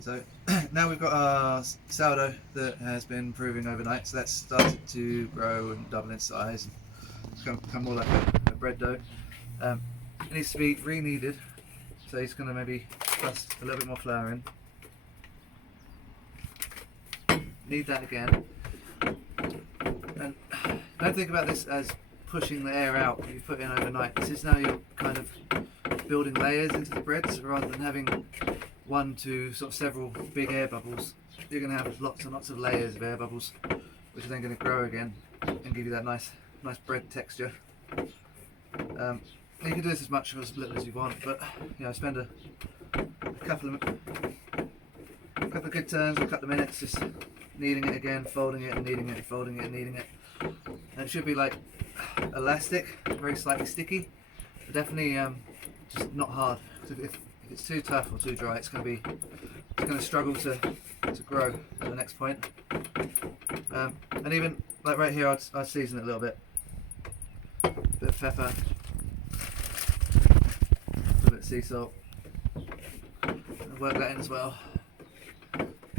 So now we've got our sourdough that has been improving overnight, so that's started to grow and double in size and become more like a bread dough. It needs to be re-kneaded, so he's going to maybe plus a little bit more flour in. Knead that again. And don't think about this as pushing the air out that you put in overnight. This is now you're kind of building layers into the bread, so rather than having one to sort of several big air bubbles, you're going to have lots and lots of layers of air bubbles, which are then going to grow again and give you that nice bread texture. You can do this as much or as little as you want, but you know, spend a couple of good turns, a couple of minutes, just kneading it again, folding it, and kneading it, folding it, and kneading it. And it should be like elastic, very slightly sticky, but definitely just not hard. If it's too tough or too dry, it's going to struggle to grow at the next point. And even like right here, I'd season it a little bit. A bit of pepper, a little bit of sea salt, and work that in as well.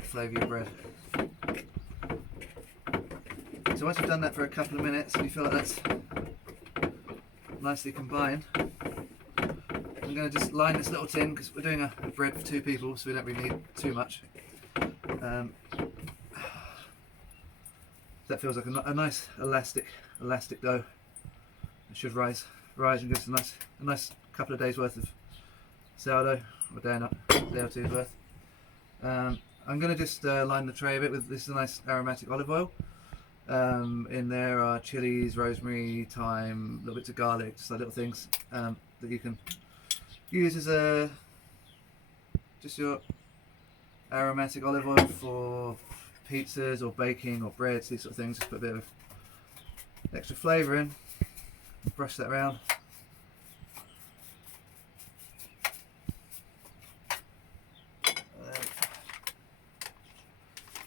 Flavour your bread. So once you've done that for a couple of minutes and you feel like that's nicely combined, I'm going to just line this little tin because we're doing a bread for 2 people, so we don't really need too much. That feels like a nice elastic dough. It should rise and give us a nice couple of days worth of sourdough, or day or two's worth. I'm going to just line the tray a bit with this nice aromatic olive oil. In there are chilies, rosemary, thyme, little bits of garlic, just like little things that you can use as just your aromatic olive oil for pizzas or baking or breads, these sort of things. Just put a bit of extra flavour in, brush that around.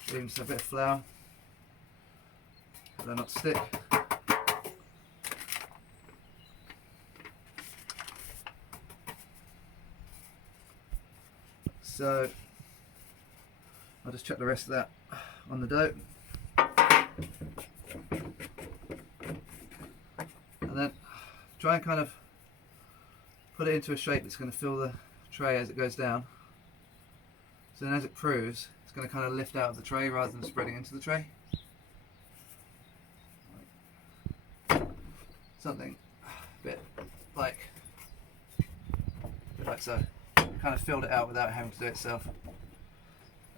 Even just a bit of flour, so they're not stick. So I'll just chuck the rest of that on the dough, and then try and kind of put it into a shape that's going to fill the tray as it goes down. So then as it proves, it's going to kind of lift out of the tray rather than spreading into the tray. Something a bit like so. Kind of filled it out without having to do it itself.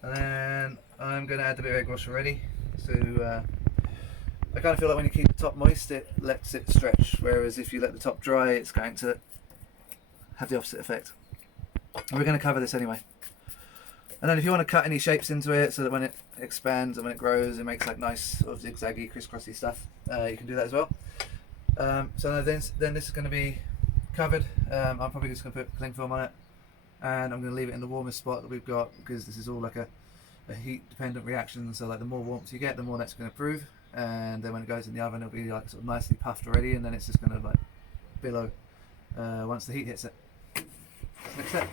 And then I'm going to add the bit of egg wash already. So I kind of feel like when you keep the top moist, it lets it stretch, whereas if you let the top dry, it's going to have the opposite effect. And we're going to cover this anyway. And then if you want to cut any shapes into it so that when it expands and when it grows it makes like nice sort of zigzaggy, crisscrossy stuff, you can do that as well. So then this is going to be covered. I'm probably just going to put cling film on it, and I'm going to leave it in the warmest spot that we've got, because this is all like a heat dependent reaction, so like the more warmth you get, the more that's going to improve, and then when it goes in the oven it'll be like sort of nicely puffed already, and then it's just going to like billow once the heat hits it. That's the next step.